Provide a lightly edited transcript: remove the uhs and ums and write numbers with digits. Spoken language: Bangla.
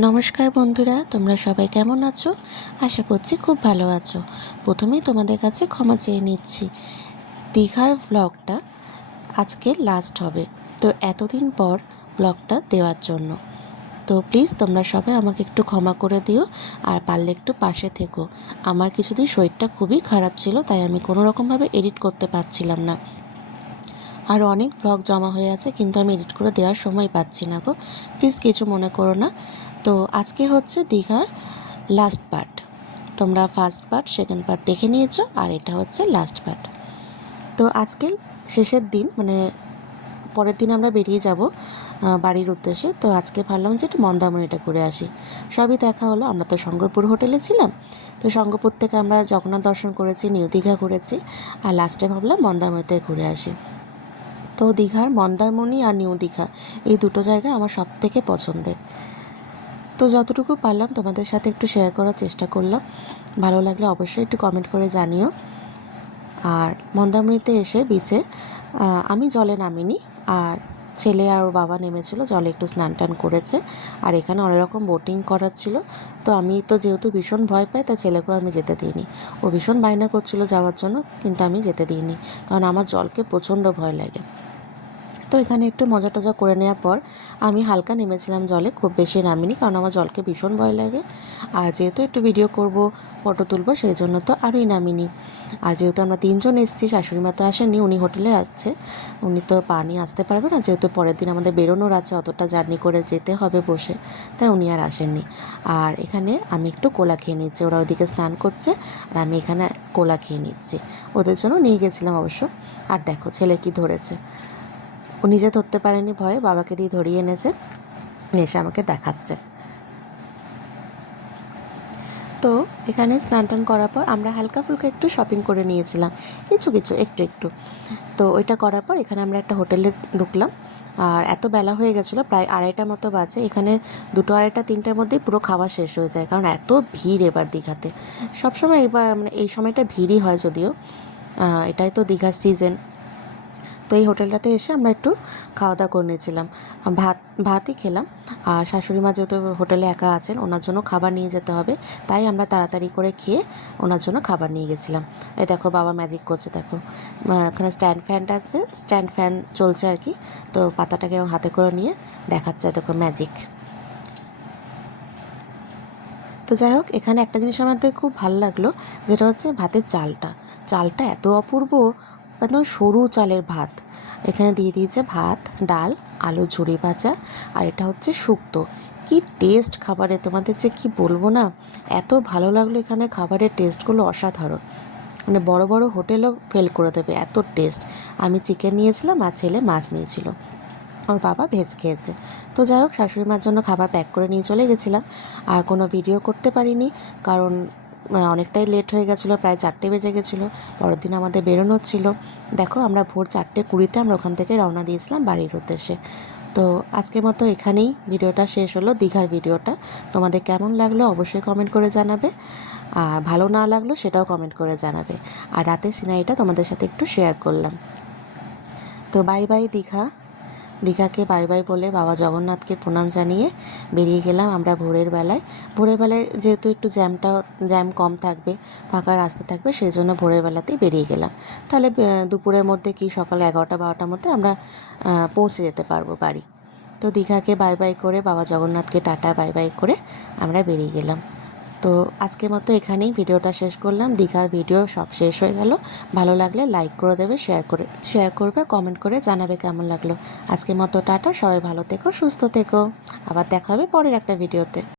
নমস্কার বন্ধুরা, তোমরা সবাই কেমন আছো? আশা করছি খুব ভালো আছো। প্রথমেই তোমাদের কাছে ক্ষমা চেয়ে নিচ্ছি। দীঘার ব্লগটা আজকে লাস্ট হবে, তো এতদিন পর ব্লগটা দেওয়ার জন্য। তো প্লিজ তোমরা সবাই আমাকে একটু ক্ষমা করে দিও, আর পারলে একটু পাশে থেকো। আমার কিছুদিন শরীরটা খুবই খারাপ ছিল, তাই আমি কোনো রকমভাবে এডিট করতে পারছিলাম না। আর অনেক ব্লগ জমা হয়ে আছে, কিন্তু আমি এডিট করে দেওয়ার সময় পাচ্ছি না গো। প্লিজ কিছু মনে করো না। তো আজকে হচ্ছে দীঘার লাস্ট পার্ট। তোমরা ফার্স্ট পার্ট, সেকেন্ড পার্ট দেখে নিয়েছো, আর এটা হচ্ছে লাস্ট পার্ট। তো আজকে শেষের দিন, মানে পরের দিন আমরা বেরিয়ে যাব বাড়ির উদ্দেশ্যে। তো আজকে ভাবলাম যে একটু মন্দারমণিটা ঘুরে আসি। সবই দেখা হলো। আমরা তো শঙ্করপুর হোটেলে ছিলাম, তো শঙ্করপুর থেকে আমরা জগন্নাথ দর্শন করেছি, নিউ দীঘা ঘুরেছি, আর লাস্টে ভাবলাম মন্দারমণিতে ঘুরে আসি। তো দীঘার মন্দারমণি আর নিউ দীঘা, এই দুটো জায়গা আমার সব থেকে পছন্দের। তো যতটুকু পারলাম তোমাদের সাথে একটু শেয়ার করার চেষ্টা করলাম। ভালো লাগলে অবশ্যই একটু কমেন্ট করে জানিও। আর মন্দারমণিতে এসে বিচে আমি জলে নামিনি, আর ছেলে আর ওর বাবা নেমেছিল, জলে একটু স্নান টান করেছে। আর এখানে অনেক রকম বোটিং করার ছিল। তো আমি তো যেহেতু ভীষণ ভয় পাই, তাই ছেলেকেও আমি যেতে দিইনি। ও ভীষণ বায়না করছিল যাওয়ার জন্য, কিন্তু আমি যেতে দিইনি, কারণ আমার জলকে প্রচণ্ড ভয় লাগে। তো এখানে একটু মজা টজা করে নেওয়ার পর আমি হালকা নেমেছিলাম জলে, খুব বেশি নামিনি, কারণ আমার জলকে ভীষণ ভয় লাগে। আর যেহেতু একটু ভিডিও করব, ফটো তুলব, সেই জন্য তো আরোই নামিনি। আর যেহেতু আমরা তিনজন এসেছি, শাশুড়ি মা তো আসেননি, উনি হোটেলে আসছে। উনি তো পানি আসতে পারবে না, যেহেতু পরের দিন আমাদের বেরোনোর আছে, অতটা জার্নি করে যেতে হবে বসে, তাই উনি আর আসেননি। আর এখানে আমি একটু কোলা খেয়ে নিচ্ছি, ওরা ওইদিকে স্নান করছে, আর আমি এখানে কোলা খেয়ে নিচ্ছি। ওদের জন্য নিয়ে গেছিলাম অবশ্য। আর দেখো ছেলে কি ধরেছে, ও নিজে ধরতে পারেনি, ভয়ে বাবাকে দিয়ে ধরিয়ে এনেছে, এসে আমাকে দেখাচ্ছে। তো এখানে স্নান টান করার পর আমরা হালকা ফুলকা একটু শপিং করে নিয়েছিলাম, কিছু কিছু একটু একটু। তো ওইটা করার পর এখানে আমরা একটা হোটেলে ঢুকলাম। আর এত বেলা হয়ে গেছিলো, প্রায় 2:30 মতো বাজে। এখানে 2, 2:30, 3টের মধ্যেই পুরো খাওয়া শেষ হয়ে যায়, কারণ এত ভিড় এবার দীঘাতে। সবসময় এবার মানে এই সময়টা ভিড়ই হয়, যদিও এটাই তো দীঘার সিজন। তো এই হোটেলটাতে এসে আমরা একটু খাওয়া দাওয়া করে নিয়েছিলাম। ভাতই খেলাম। আর শাশুড়ি মা যেহেতু হোটেলে একা আছেন, ওনার জন্য খাবার নিয়ে যেতে হবে, তাই আমরা তাড়াতাড়ি করে খেয়ে ওনার জন্য খাবার নিয়ে গেছিলাম। এই দেখো বাবা ম্যাজিক করছে, দেখো এখানে স্ট্যান্ড ফ্যানটা আছে, স্ট্যান্ড ফ্যান চলছে আর কি। তো পাতাটাকে এরকম হাতে করে নিয়ে দেখাচ্ছে, দেখো ম্যাজিক। তো যাই হোক, এখানে একটা জিনিস আমাদের খুব ভালো লাগলো, যেটা হচ্ছে ভাতের চালটা। চালটা এত অপূর্ব, একদম সরু চালের ভাত। এখানে দিয়ে দিয়েছে ভাত, ডাল, আলু ঝুরি ভাজা, আর এটা হচ্ছে শুক্তো। কি টেস্ট খাবারে, তোমাদের যে কি বলবো না, এত ভালো লাগলো। এখানে খাবারের টেস্টগুলো অসাধারণ, মানে বড় বড় হোটেলও ফেল করে দেবে, এত টেস্ট। আমি চিকেন নিয়েছিলাম, আর ছেলে মাছ নিয়েছিল, ওর বাবা ভেজ খেয়েছে। তো যাই হোক, শাশুড়ি মার জন্য খাবার প্যাক করে নিয়ে চলে গেছিলাম। আর কোনো ভিডিও করতে পারিনি, কারণ অনেকটাই লেট হয়ে গেছিলো, প্রায় 4টে বেজে গেছিলো। পরের দিন আমাদের বেরোনোর ছিল। দেখো আমরা ভোর 4:20 আমরা ওখান থেকে রওনা দিয়েছিলাম বাড়ির উদ্দেশ্যে। তো আজকের মতো এখানেই ভিডিওটা শেষ হলো, দীঘার ভিডিওটা। তোমাদের কেমন লাগলো অবশ্যই কমেন্ট করে জানাবে, আর ভালো না লাগলো সেটাও কমেন্ট করে জানাবে। আর রাতের সিনারিটা তোমাদের সাথে একটু শেয়ার করলাম। তো বাই বাই দীঘা। দীঘাকে বাই বাই বলে বাবা জগন্নাথকে প্রণাম জানিয়ে বেরিয়ে গেলাম আমরা ভোরের বেলায়। ভোরের বেলায় যেহেতু একটু জ্যাম কম থাকবে, ফাঁকা রাস্তা থাকবে, সেই জন্য ভোরের বেলাতেই বেরিয়ে গেলাম। তাহলে দুপুরের মধ্যে কি সকাল 11টা 12টার মধ্যে আমরা পৌঁছে যেতে পারবো বাড়ি। তো দীঘাকে বাই বাই করে, বাবা জগন্নাথকে টাটা বাই বাই করে আমরা বেরিয়ে গেলাম। তো আজকের মতো এখানেই ভিডিওটা শেষ করলাম। দীঘার ভিডিও সব শেষ হয়ে গেল। ভালো লাগলে লাইক করে দেবে, শেয়ার করবে, কমেন্ট করে জানাবে কেমন লাগলো। আজকের মতো টাটা, সবাই ভালো থেকো, সুস্থ থেকো। আবার দেখা হবে পরের একটা ভিডিওতে।